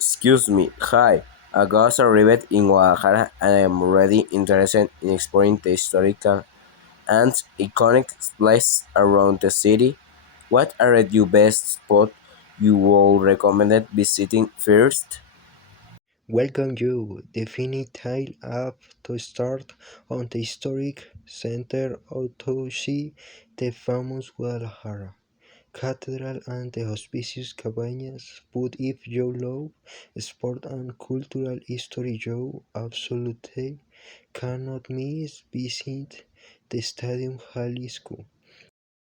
Excuse me, hi. I just arrived in Guadalajara and I am really interested in exploring the historical and iconic places around the city. What are the best spots you would recommend visiting first? Welcome you, definitely up to start on the historic center of to see the famous Guadalajara Cathedral and the auspicious cabañas, but if you love sport and cultural history you absolutely cannot miss visit the Stadium Jalisco.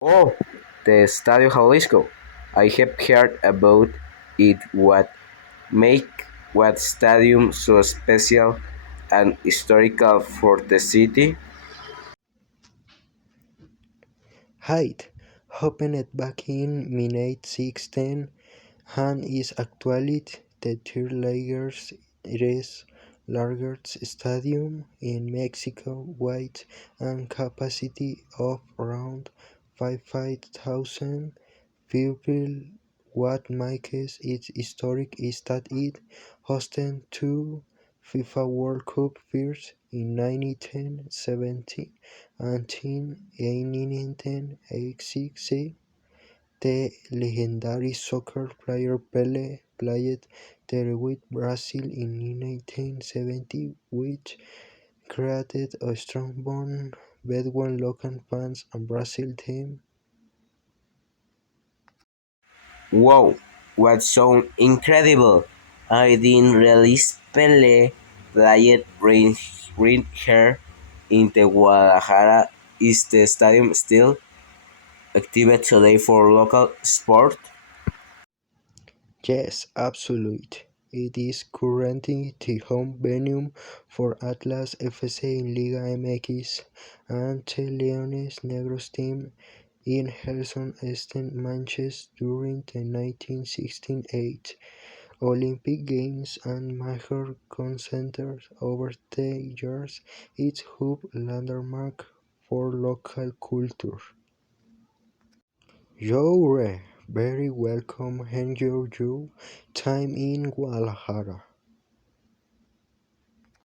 Oh, the Estadio Jalisco. I have heard about it. What make what stadium so special and historical for the city? Height opened back in 1610 and is actually the third largest stadium in Mexico with a capacity of around 5,000 people. What makes it historic is that it hosted two FIFA World Cup firsts in 1970 and in 1986. The legendary soccer player Pelé played there with Brazil in 1970, which created a strong bond between local fans and Brazil team. Wow, what sound incredible! I didn't realize Pele played right here in the Guadalajara. Is the stadium still active today for local sport? Yes, absolutely. It is currently the home venue for Atlas FC in Liga MX and the Leones Negros team in Helson Eastern Manchester during the 1968 Olympic Games and major concerts over the years. It's hub landmark for local culture. You're very welcome. Enjoy your time in Guadalajara.